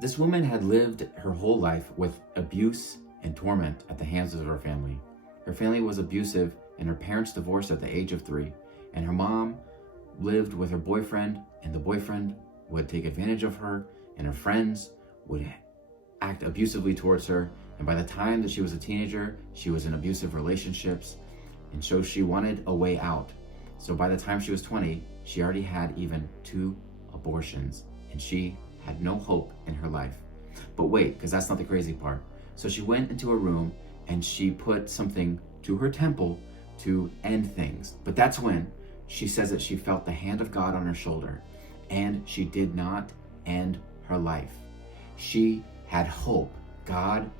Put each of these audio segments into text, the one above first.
This woman had lived her whole life with abuse and torment at the hands of her family. Her family was abusive and her parents divorced at the age of 3. And her mom lived with her boyfriend, and the boyfriend would take advantage of her, and her friends would act abusively towards her. And by the time that she was a teenager, she was in abusive relationships, and so she wanted a way out. So by the time she was 20, she already had even 2 abortions, and she had no hope in her life. But wait, because that's not the crazy part. So she went into a room and she put something to her temple to end things. But that's when she says that she felt the hand of God on her shoulder, and she did not end her life. She had hope. God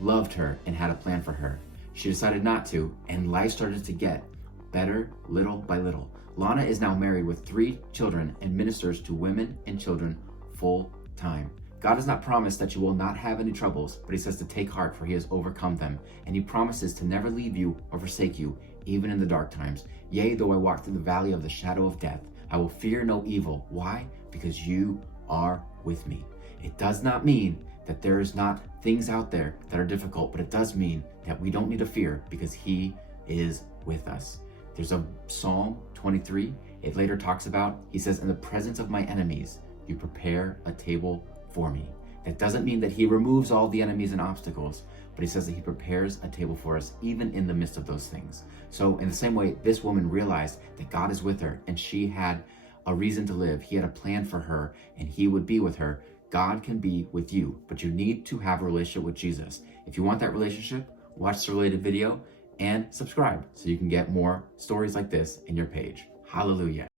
loved her and had a plan for her. She decided not to, and life started to get better little by little. Lana is now married with 3 children and ministers to women and children full time. God has not promised that you will not have any troubles, but he says to take heart, for he has overcome them. And he promises to never leave you or forsake you, even in the dark times. Yea, though I walk through the valley of the shadow of death, I will fear no evil. Why? Because you are with me. It does not mean that there's not things out there that are difficult, but it does mean that we don't need to fear because he is with us. There's a Psalm 23. It later talks about, he says, in the presence of my enemies, you prepare a table for me. That doesn't mean that he removes all the enemies and obstacles, but he says that he prepares a table for us even in the midst of those things. So in the same way, this woman realized that God is with her and she had a reason to live. He had a plan for her and he would be with her. God can be with you, but you need to have a relationship with Jesus. If you want that relationship, watch the related video and subscribe so you can get more stories like this in your page. Hallelujah.